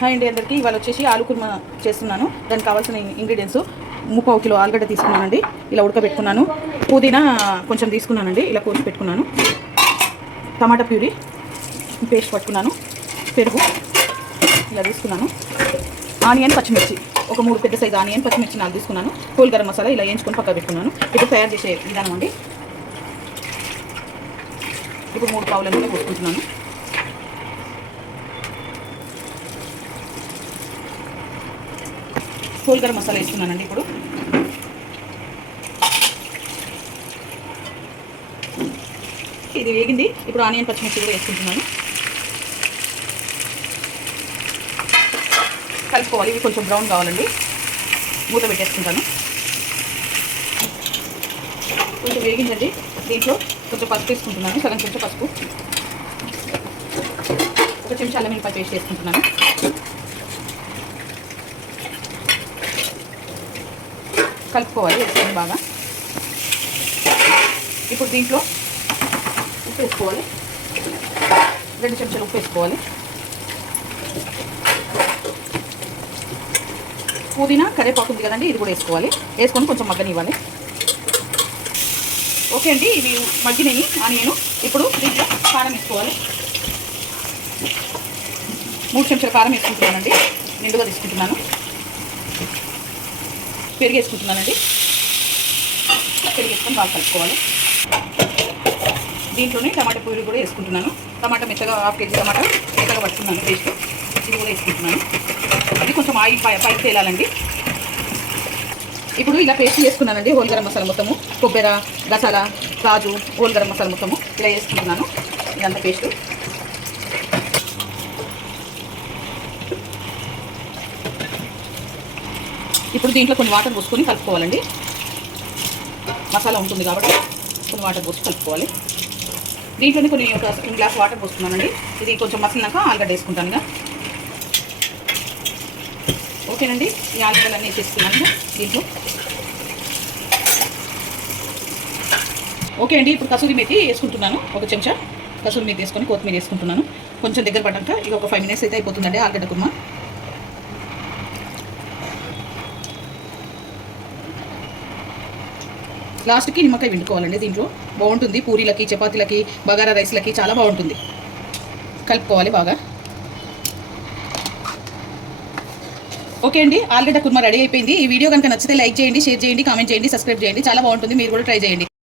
Hi అండి అందరికీ. ఇవాళ వచ్చేసి ఆలు కుర్మా చేస్తున్నాను. దానికి కావాల్సిన ఇంగ్రీడియంట్స్ 3 కిలో ఆలుగడ్డ తీసుకున్నానండి, ఇలా ఉడకబెట్టుకున్నాను. పుదీనా కొంచెం తీసుకున్నానండి, ఇలా కోసి పెట్టుకున్నాను. టమాటా ప్యూరీ పేస్ట్ పట్టుకున్నాను. పెరుగు ఇలా తీసుకున్నాను. ఆనియన్ పచ్చిమిర్చి ఒక 3 పెద్ద సైజు ఆనియన్ పచ్చిమిర్చి 4 తీసుకున్నాను. హోల్ గరం మసాలా ఇలా వేయించుకొని పక్కన పెట్టుకున్నాను. ఇప్పుడు తయారు చేసే విధానం అండి. ఇప్పుడు 3 పావులను పోసుకుంటున్నాను. హోల్ గరం మసాలా వేసుకున్నానండి. ఇప్పుడు ఇది వేగింది. ఇప్పుడు ఆనియన్ పచ్చిమిర్చి కూడా వేసుకుంటున్నాను. కలుపుకోవాలి. ఇవి కొంచెం బ్రౌన్ కావాలండి. మూత పెట్టేసుకుంటాను. కొంచెం వేగిందండి. దీంట్లో కొంచెం పసుపు వేసుకుంటున్నాను. సగం చెంచా పసుపు, ఒక చెంచా అల్లం వెల్లిపాయ పేస్ట్ వేసుకుంటున్నాను. కలుపుకోవాలి వేసుకొని బాగా. ఇప్పుడు దీంట్లో ఉప్పు వేసుకోవాలి. 2 చెంచాలు ఉప్పు వేసుకోవాలి. పుదీనా కరివేపాకు ఉంది కదండి, ఇది కూడా వేసుకోవాలి. వేసుకొని కొంచెం మగ్గనివ్వాలి. ఓకే అండి, ఇవి మగ్గినవి ఆనియను. ఇప్పుడు దీంట్లో కారం వేసుకోవాలి. 3 చెంచాల కారం వేసుకుంటున్నానండి, నిండుగా తీసుకుంటున్నాను. పెరుగు వేసుకుంటున్నానండి. పెరుగు వేసుకొని బాగా కలుపుకోవాలి. దీంట్లోనే టమాటా ప్యూరీ కూడా వేసుకుంటున్నాను. టమాటా మెత్తగా 1/2 కేజీ టమాటా మెత్తగా పట్టుకున్నాను పేస్ట్, ఇది కూడా వేసుకుంటున్నాను. అది కొంచెం ఆయిల్ పైకి తేలాలండి. ఇప్పుడు ఇలా పేస్ట్ చేసుకున్నానండి. హోల్ గరం మసాలా మొత్తము, కొబ్బరి, గసాల, కాజు, హోల్ గరం మసాలా మొత్తము ఇలా వేసుకుంటున్నాను. ఇదంతా పేస్ట్. ఇప్పుడు దీంట్లో కొన్ని వాటర్ పోసుకొని కలుపుకోవాలండి. మసాలా ఉంటుంది కాబట్టి కొన్ని వాటర్ పోసి కలుపుకోవాలి. దీంట్లోనే కొన్ని ఒక గ్లాస్ వాటర్ పోసుకున్నానండి. ఇది కొంచెం మసలినాక ఆలుగడ్డ వేసుకుంటాను. ఓకేనండి, ఈ ఆలుగడ్డలన్నీ వేసేసుకున్నాను దీంట్లో. ఓకే అండి, ఇప్పుడు కసూరి మేతి వేసుకుంటున్నాను. ఒక చెంచా కసూరి మేతి వేసుకొని కొత్తిమీర వేసుకుంటున్నాను. కొంచెం దగ్గర పడ్డాక ఇక ఒక 5 మినిట్స్ అయితే అయిపోతుందండి ఆలుగడ్డ కుర్మా. లాస్ట్కి నిమ్మకాయ పిండుకోవాలండి. దీంట్లో బాగుంటుంది. పూరీలకి, చపాతీలకి, బగారా రైస్లకి చాలా బాగుంటుంది. కలుపుకోవాలి బాగా. ఓకే అండి, ఆలుగడ్డ కుర్మా రెడీ అయిపోయింది. ఈ వీడియో కనుక నచ్చితే లైక్ చేయండి, షేర్ చేయండి, కామెంట్ చేయండి, సబ్స్క్రైబ్ చేయండి. చాలా బాగుంటుంది. మీరు కూడా ట్రై చేయండి.